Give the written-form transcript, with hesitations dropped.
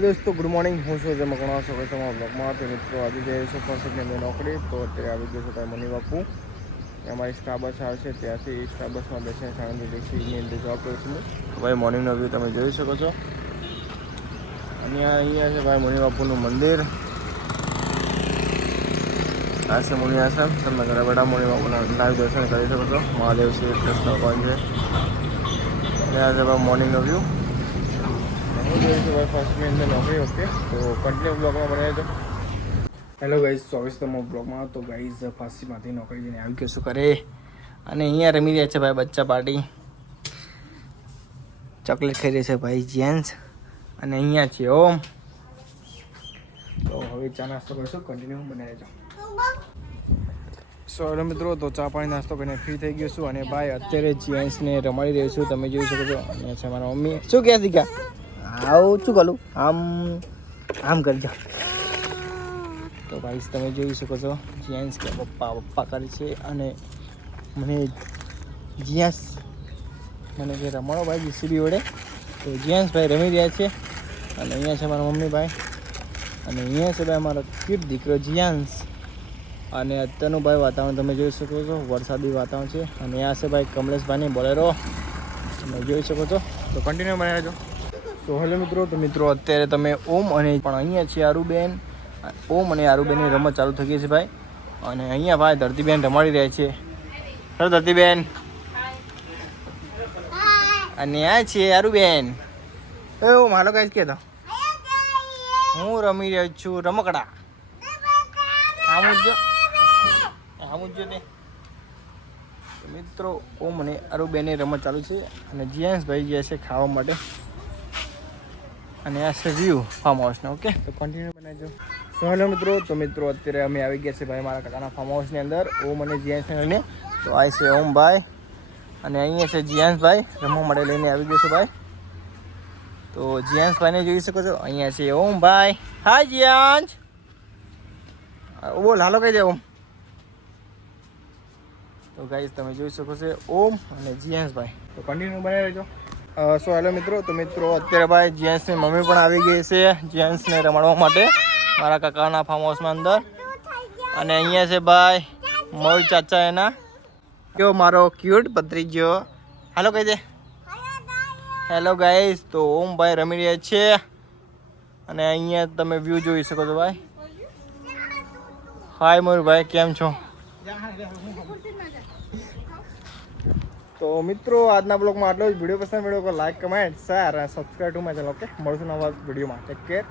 दोस्तों good morning हूँ છું જેમાં ઘણા સ્વાગત તમારા બ્લોગમાં તો મિત્રો આજે જઈએ છીએ ફર્સ્ટ મેં નોકરી તો અત્યારે આવી ગયો છું ત્યાં મની બાપુ અમારી સ્ટાફ બસ આવશે ત્યાંથી સ્ટાફ બસમાં બેસીને સાણંદ ડીસીની અંદર જોબ કરું છું તો ભાઈ મોર્નિંગનો વ્યૂ તમે જોઈ શકો છો અને અહીંયા છે ભાઈ મુનિ બાપુનું મંદિર આ છે મુનિ આશ્રમ તમે ઘરે બેઠા મુનિ બાપુના લાઈવ દર્શન કરી શકો છો મહાદેવ શ્રી કૃષ્ણ કોણ છે અને આ છે ભાઈ મોર્નિંગનો વ્યૂ હું જોઈ છું ભાઈ ફર્સ્ટ મેં અંદર નોકરી ઓકે તો કન્ટિન્યુ બ્લોગમાં બનાવ્યો હતો હેલો ગાઈઝ 24તમો બ્લોગમાં તો ગાઈઝ ફાંસીમાંથી નોકરી જઈને આવી ગયો શું કરે અને અહીંયા રમી રહ્યા છે ભાઈ બચ્ચા પાર્ટી ચોકલેટ ખાઈ રહી છે ભાઈ જેન્ટ્સ અને અહીંયા છે ઓમ તો હવે ચા નાસ્તો કરીશું કન્ટિન્યુ બનાવી રહેજો સો હેલો મિત્રો તો ચા પાણી નાસ્તો કરીને ફ્રી થઈ ગયો છું અને ભાઈ અત્યારે જેન્ટ્સને રમાડી રહ્યો છું તમે જોઈ શકો છો અહીંયા છે મારા મમ્મી શું કહે દીકા આવું શું કરું આમ કરજો તો ભાઈ તમે જોઈ શકો છો જેન્ટ્સ કે પપ્પા કરે છે અને મને કે રમાડો ભાઈ જીસીબી વડે તો જેન્ટ્સ ભાઈ રમી રહ્યા છે અને અહીંયા છે મારા મમ્મી ભાઈ અને અહીંયા છે ભાઈ મારો ક્યુટ દીકરો જીયાન્સ અને અત્યારનું ભાઈ વાતાવરણ તમે જોઈ શકો છો વરસાદી વાતાવરણ છે અને આ છે ભાઈ કમલેશભાઈની બોલેરો તમે જોઈ શકો છો તો કન્ટિન્યુ બનાવી રહેજો તો હેલો મિત્રો તો મિત્રો અત્યારે તમે ઓમ અને પણ અહીંયા છે આરુબેન ઓમ અને આરુબેનની રમત ચાલુ થઈ ગઈ છે ભાઈ અને અહીંયા ભાઈ ધરતીબેન રમાડી રહ્યા છે હેલો ધરતીબેન અને આ છે આરુબેન એવું મારો કાંઈ કહેતો હું રમી રહ્યો છું રમકડા આમ જ ને મિત્રો ઓમ અને આરુબેનની રમત ચાલુ છે અને જીયાંશભાઈ ગયા છે ખાવા માટે અને આ છે વ્યૂ ફાર્મ હાઉસનો ઓકે તો કન્ટિન્યુ બનાવજો તો હેલો મિત્રો તો મિત્રો અત્યારે અમે આવી ગયા છે ભાઈ મારા કાકાના ફાર્મ હાઉસની અંદર ઓમ અને જીયાંશને લઈને તો આ છે ઓમભાઈ અને અહીંયા છે જીયાંશભાઈ રમવા માટે લઈને આવી ગયો છે ભાઈ તો જીયાંશભાઈને જોઈ શકો છો અહીંયા છે ઓમભાઈ હાય જીયાંશ બોલ હાલો કહી દે ઓમ તો ગાઈઝ તમે જોઈ શકો છો ઓમ અને જીયાંશભાઈ તો કન્ટિન્યુ બનાવી રહેજો સો હેલો મિત્રો તો મિત્રો અત્યારે ભાઈ જેન્ટ્સની મમ્મી પણ આવી ગઈ છે જેન્ટ્સને રમાડવા માટે મારા કાકાના ફાર્મ હાઉસમાં અંદર અને અહીંયા છે ભાઈ મોર ચાચા એના કેવો મારો ક્યુટ ભત્રીજો હાલો કહી દે હેલો ગાઈસ તો ઓમ ભાઈ રમી રહ્યા છે અને અહીંયા તમે વ્યૂ જોઈ શકો છો ભાઈ હાય મોરભાઈ કેમ છો તો મિત્રો આજના બ્લોગમાં આટલો જ વિડીયો પસંદ વિડીયો લાઈક કમેન્ટ શેર અને subscribe to my channel okay મળશું નવા વિડીયોમાં ટેક કેર.